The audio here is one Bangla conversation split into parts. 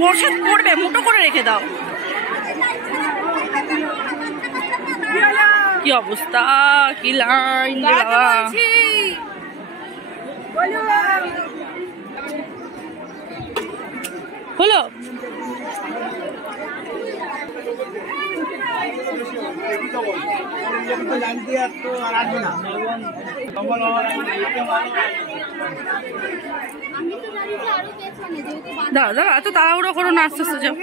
প্রসাদ পড়বে, মুটো করে রেখে দাও। কি অবস্থা, কি লাইন বাবা। হলো দাঁড়া দাঁড়া, এত তাড়াহুড়ো করো না, আস্তে আস্তে যাও।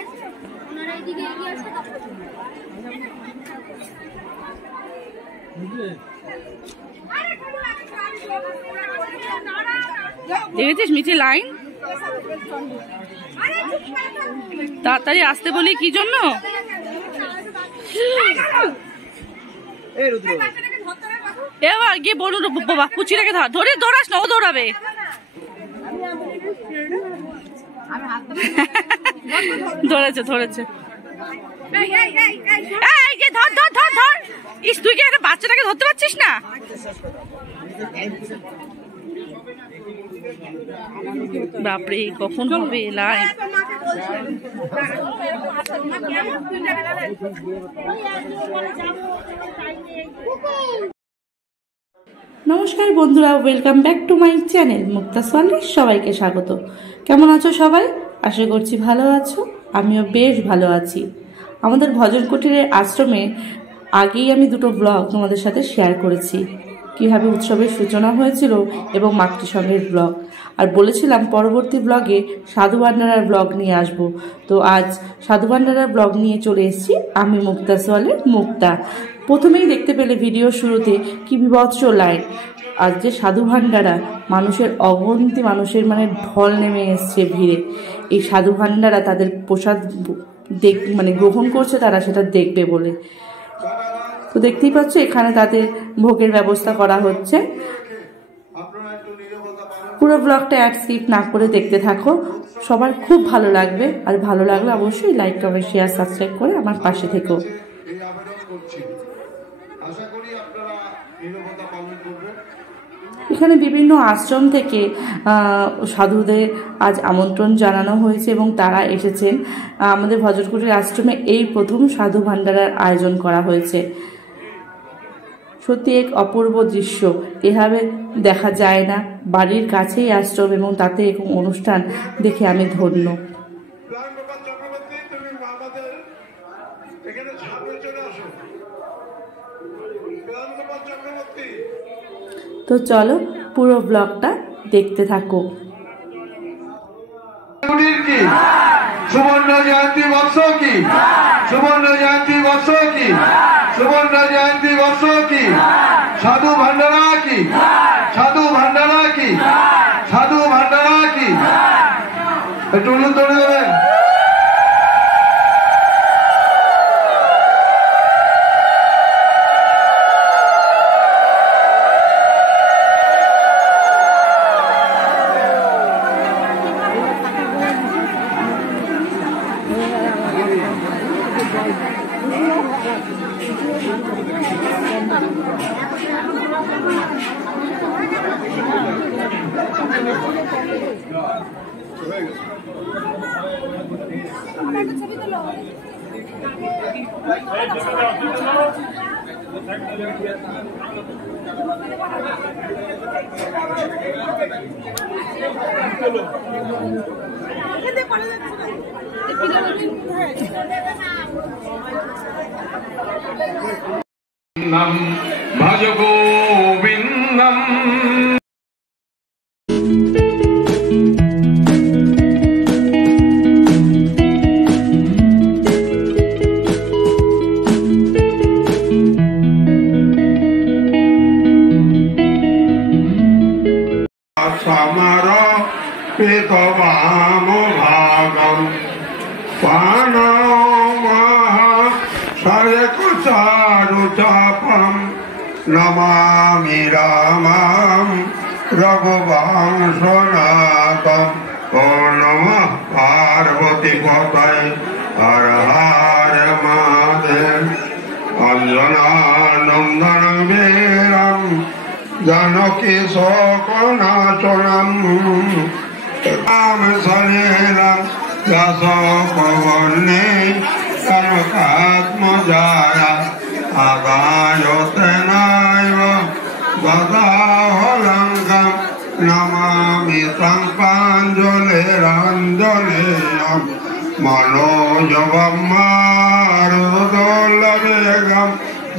দেখেছিস মিঠি লাইন, তাড়াতাড়ি আসতে বলি কি জন্য? এবার গিয়ে বলুন বাবা কুচিটাকে ধরে দৌড়াস না, ও দৌড়াবে। ধরেছে ধরেছে, ধর ধর ধর ধর। ইস তুই কি একটা বাচ্চাটাকে ধরতে পারছিস না? বাপরে কখন হবে লাইন। নমস্কার বন্ধুরা, welcome back to my channel Mukta solid. সবাইকে স্বাগত। কেমন আছো সবাই? আশা করছি ভালো আছো, আমিও বেশ ভালো আছি। আমাদের ভজন কুটিরের আশ্রমে আগেই আমি দুটো ব্লগ তোমাদের সাথে শেয়ার করেছি, কীভাবে উৎসবের সূচনা হয়েছিল এবং মাতৃসংঘের ব্লগ, আর বলেছিলাম পরবর্তী ব্লগে সাধু ভান্ডারার ব্লগ নিয়ে আসব। তো আজ সাধু ভান্ডারার ব্লগ নিয়ে চলে এসেছি আমি, মুক্তা সোয়ালের মুক্তা। প্রথমেই দেখতে পেলে ভিডিও শুরুতে কি বিভৎস লাইন। আজ যে সাধু ভান্ডারা, মানুষের অগন্তি মানুষের ঢল নেমে এসছে ভিড়ে। এই সাধু ভান্ডারা তাদের প্রসাদ গ্রহণ করছে, তারা সেটা দেখবে বলে। তো দেখতেই পাচ্ছ এখানে তাদের ভোগের ব্যবস্থা করা হচ্ছে। পুরো ব্লগটা অ্যাড স্কিপ না করে দেখতে থাকো, সবার খুব ভালো লাগবে। আর ভালো লাগলে অবশ্যই লাইক কমেন্ট শেয়ার সাবস্ক্রাইব করে আমার পাশে থেকো। এখানে বিভিন্ন আশ্রম থেকে সাধুদের আজ আমন্ত্রণ জানানো হয়েছে এবং তারা এসেছেন। আমাদের ভজনকুটির আশ্রমে এই প্রথম সাধু ভান্ডারার আয়োজন করা হয়েছে। সত্যি এক অপূর্ব দৃশ্য, এভাবে দেখা যায় না। বাড়ির কাছেই আশ্রম এবং তাতে এরকম অনুষ্ঠান দেখে আমি ধন্য। তো চলো পুরো ব্লগটা দেখতে থাকো। সুবর্ণ জয়ন্তী বর্ষ কি, সুবর্ণ জয়ন্তী বর্ষ কি, সুবর্ণ জয়ন্তী বর্ষ কি, সাধু ভান্ডারা কি, সাধু ভান্ডারা কি, সাধু ভান্ডারা কি। একটু উল্লেখ দেবেন। ভজ গোবিন্দম। समर पितवाम भागम पानो महा चारुचापम नमामि रामं रघुवंशनाथं। ओ नमः पार्वती पतये हर हर महादेव। अंजनानंदन वीरं जानकी शोकनाशनं राम सलीलं यशोपवर्णे कनकात्मजाय आगायतेनैव गदाहलङ्कं नमामि तं प्राञ्जलिरञ्जलिं मनोजवं मारुतोल्लवेगं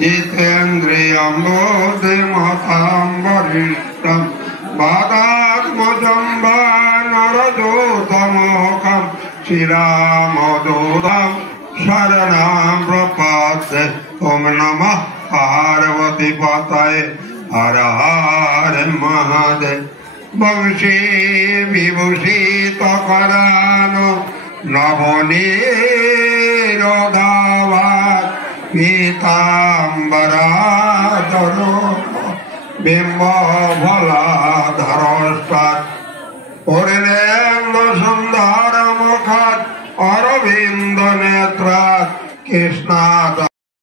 जितेन्द्रियं बुद्धिमतां वरिष्ठं वादात्मजं वानरदूतमोहं श्रीरामदूतं शरणं प्रपद्ये ॐ नमः पार्वतीपतये हर हर महादेव वंशी विभूषित करानो नवनीरोधावात् पीताम्बराधरो बिम्बफलाधरोष्टात् पूर्णेन्दु सुन्दरमुखात् अरविन्द नेत्रात् कृष्णात्